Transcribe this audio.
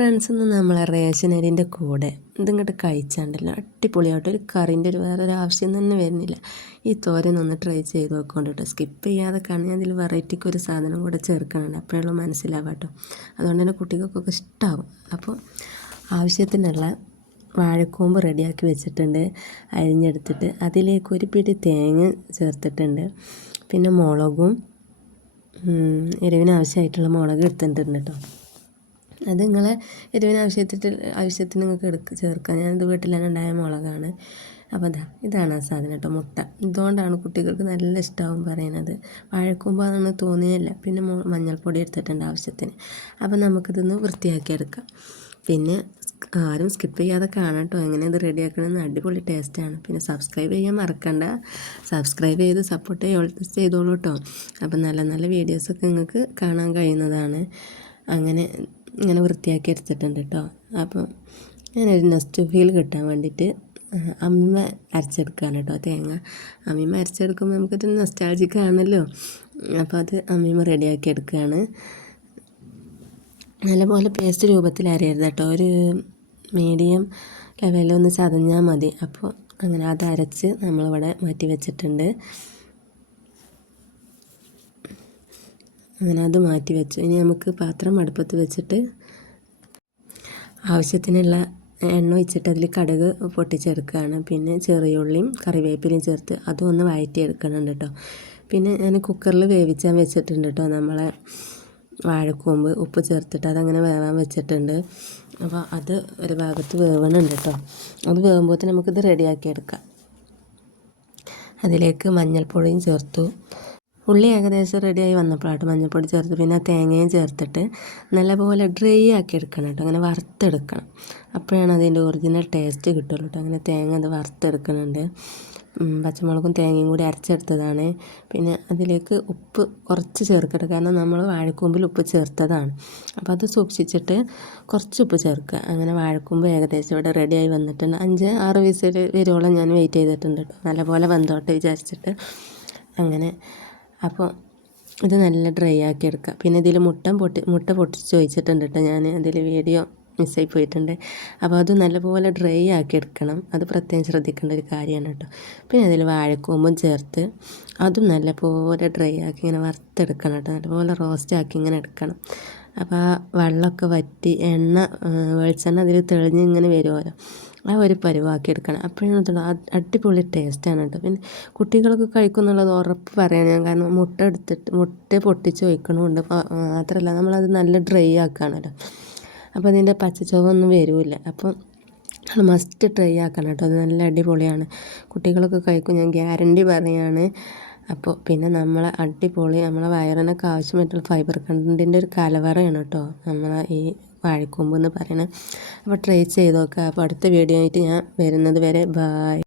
Friends ഇന്ന് നമ്മളെ ration അരിൻ്റെ കൂടെ ഇതിങ്ങോട്ട് കഴിച്ചാണ്ടല്ലോ അടിപൊളിയായിട്ട് ഒരു കറിൻ്റെ വേറൊരു ആവശ്യം തന്നെ വരുന്നില്ല. ഈ തോരൻ ഒന്ന് ട്രൈ ചെയ്ത് നോക്കൊണ്ടിട്ടോ. സ്കിപ്പ് ചെയ്യാതെ കാണാൻ അതിൽ വെറൈറ്റിക്ക് ഒരു സാധനം കൂടെ ചേർക്കണുണ്ട്, അപ്പോഴുള്ള മനസ്സിലാവാം കേട്ടോ. അതുകൊണ്ട് തന്നെ കുട്ടികൾക്കൊക്കെ ഇഷ്ടമാവും. അപ്പോൾ ആവശ്യത്തിനുള്ള വാഴക്കൂമ്പ് റെഡിയാക്കി വെച്ചിട്ടുണ്ട്, അരിഞ്ഞെടുത്തിട്ട് അതിലേക്ക് ഒരു പിടി തേങ്ങ ചേർത്തിട്ടുണ്ട്. പിന്നെ മുളകും എരിവിന് ആവശ്യമായിട്ടുള്ള മുളക് എടുത്തിട്ടുണ്ട് കേട്ടോ. അത് നിങ്ങളെ എരിവിന് ആവശ്യത്തിന് നിങ്ങൾക്ക് ചേർക്കാം. ഞാനിത് വീട്ടിൽ തന്നെ ഉണ്ടായ മുളകാണ്. അപ്പോൾ ഇതാണ് ആ സാധനം കേട്ടോ, മുട്ട. ഇതുകൊണ്ടാണ് കുട്ടികൾക്ക് നല്ല ഇഷ്ടമാവും പറയുന്നത്. വാഴക്കൂമ്പ് അതൊന്നും തോന്നിയില്ല. പിന്നെ മഞ്ഞൾപ്പൊടി എടുത്തിട്ടുണ്ട് ആവശ്യത്തിന്. അപ്പോൾ നമുക്കിതൊന്ന് വൃത്തിയാക്കിയെടുക്കാം. പിന്നെ ആരും സ്കിപ്പ് ചെയ്യാതെ കാണാം കേട്ടോ, എങ്ങനെ ഇത് റെഡിയാക്കണമെന്ന്. അടിപൊളി ടേസ്റ്റാണ്. പിന്നെ സബ്സ്ക്രൈബ് ചെയ്യാൻ മറക്കണ്ട. സബ്സ്ക്രൈബ് ചെയ്ത് സപ്പോർട്ട് ചെയ്തോളൂ കേട്ടോ. അപ്പോൾ നല്ല നല്ല വീഡിയോസൊക്കെ നിങ്ങൾക്ക് കാണാൻ കഴിയുന്നതാണ്. ഇങ്ങനെ വൃത്തിയാക്കി എടുത്തിട്ടുണ്ട് കേട്ടോ. അപ്പം ഞാനൊരു നെക്സ്റ്റ് ഫീൽ കിട്ടാൻ വേണ്ടിയിട്ട് അമ്മിമ അരച്ചെടുക്കുകയാണ് കേട്ടോ. തേങ്ങ അമ്മിമ അരച്ചെടുക്കുമ്പോൾ നമുക്കൊരു നൊസ്റ്റാൾജിക് ആണല്ലോ. അപ്പോൾ അത് അമ്മിമ റെഡിയാക്കി എടുക്കുകയാണ്. നല്ലപോലെ പേസ്റ്റ് രൂപത്തിൽ അരയരുത് കേട്ടോ, ഒരു മീഡിയം ലെവലൊന്ന് ചതഞ്ഞാൽ മതി. അപ്പോൾ അങ്ങനെ അത് അരച്ച് നമ്മളിവിടെ മാറ്റി വെച്ചിട്ടുണ്ട്. അങ്ങനെ അത് മാറ്റി വെച്ചു. ഇനി നമുക്ക് പാത്രം അടുപ്പത്ത് വെച്ചിട്ട് ആവശ്യത്തിനുള്ള എണ്ണ ഒഴിച്ചിട്ട് അതിൽ കടുക് പൊട്ടിച്ചെടുക്കുകയാണ്. പിന്നെ ചെറിയുള്ളിയും കറിവേപ്പിലയും ചേർത്ത് അതും ഒന്ന് വഴറ്റിയെടുക്കുന്നുണ്ട് കേട്ടോ. പിന്നെ ഞാൻ കുക്കറിൽ വേവിച്ചാൻ വെച്ചിട്ടുണ്ട് കേട്ടോ നമ്മളെ വാഴക്കൂമ്പ്. ഉപ്പ് ചേർത്തിട്ട് അതങ്ങനെ വേവാൻ വെച്ചിട്ടുണ്ട്. അപ്പോൾ അത് ഒരു ഭാഗത്ത് വേവണുണ്ട് കേട്ടോ. അത് വേകുമ്പോൾ നമുക്കിത് റെഡിയാക്കിയെടുക്കാം. അതിലേക്ക് മഞ്ഞൾപ്പൊടിയും ചേർത്തു. ഉള്ളി ഏകദേശം റെഡിയായി വന്നപ്പോഴായിട്ട് മഞ്ഞൾപ്പൊടി ചേർത്ത് പിന്നെ തേങ്ങയും ചേർത്തിട്ട് നല്ലപോലെ ഡ്രൈ ആക്കി എടുക്കണം കേട്ടോ. അങ്ങനെ വറുത്തെടുക്കണം, അപ്പോഴാണ് അതിൻ്റെ ഒറിജിനൽ ടേസ്റ്റ് കിട്ടുള്ളൂ കേട്ടോ. അങ്ങനെ തേങ്ങ അത് വറുത്തെടുക്കുന്നുണ്ട്. പച്ചമുളകും തേങ്ങയും കൂടി അരച്ചെടുത്തതാണ്. പിന്നെ അതിലേക്ക് ഉപ്പ് കുറച്ച് ചേർക്കട്ടെ, കാരണം നമ്മൾ വാഴക്കൂമ്പിൽ ഉപ്പ് ചേർത്തതാണ്. അപ്പോൾ അത് സൂക്ഷിച്ചിട്ട് കുറച്ച് ഉപ്പ് ചേർക്കുക. അങ്ങനെ വാഴക്കൂമ്പ് ഏകദേശം ഇവിടെ റെഡിയായി വന്നിട്ടുണ്ട്. 5-6 വിസിൽ വരുവോളം ഞാൻ വെയിറ്റ് ചെയ്തിട്ടുണ്ട് കേട്ടോ, നല്ലപോലെ വെന്തോട്ടെ വിചാരിച്ചിട്ട്. അങ്ങനെ അപ്പോൾ ഇത് നല്ല ഡ്രൈ ആക്കി എടുക്കുക. പിന്നെ ഇതിൽ മുട്ട പൊട്ടിച്ച് വെച്ചിട്ടുണ്ട് കേട്ടോ ഞാൻ. അതിൽ വീഡിയോ മിസ്സായി പോയിട്ടുണ്ട്. അപ്പോൾ അത് നല്ലപോലെ ഡ്രൈ ആക്കി എടുക്കണം, അത് പ്രത്യേകം ശ്രദ്ധിക്കേണ്ട ഒരു കാര്യമാണ് കേട്ടോ. പിന്നെ അതിൽ വാഴക്കൂമ്പും ചേർത്ത് അതും നല്ലപോലെ ഡ്രൈ ആക്കി ഇങ്ങനെ വറുത്തെടുക്കണം കേട്ടോ. നല്ലപോലെ റോസ്റ്റ് ആക്കി ഇങ്ങനെ എടുക്കണം. അപ്പോൾ ആ വെള്ളമൊക്കെ വറ്റി വെളിച്ചെണ്ണ അതിൽ തെളിഞ്ഞ് ഇങ്ങനെ വരുമല്ലോ, ആ ഒരു പരുവാക്കി എടുക്കണം. അപ്പോഴാണ് അടിപൊളി ടേസ്റ്റാണ് കേട്ടോ. പിന്നെ കുട്ടികളൊക്കെ കഴിക്കുന്നുള്ളത് ഉറപ്പ് പറയാൻ ഞാൻ, കാരണം മുട്ട പൊട്ടിച്ച് ഒഴിക്കണമുണ്ട്. മാത്രമല്ല നമ്മളത് നല്ല ഡ്രൈ ആക്കുകയാണല്ലോ, അപ്പോൾ അതിൻ്റെ പച്ചച്ചുവൊന്നും വരില്ല. അപ്പം മസ്റ്റ് ട്രൈ ആക്കണം കേട്ടോ, അത് നല്ല അടിപൊളിയാണ്. കുട്ടികളൊക്കെ കഴിക്കും, ഞാൻ ഗ്യാരണ്ടി പറയുകയാണ്. അപ്പോൾ പിന്നെ നമ്മളെ വയറിനൊക്കെ ആവശ്യമായിട്ടുള്ള ഫൈബർ കണ്ടൻറ്റിൻ്റെ ഒരു കലവറയാണ് കേട്ടോ നമ്മളെ ഈ വാഴക്കൂമ്പ് എന്ന് പറയുന്നത്. അപ്പോൾ ട്രൈ ചെയ്ത് നോക്കുക. അപ്പോൾ അടുത്ത വീഡിയോ ആയിട്ട് ഞാൻ വരുന്നത് വരെ ബായ്.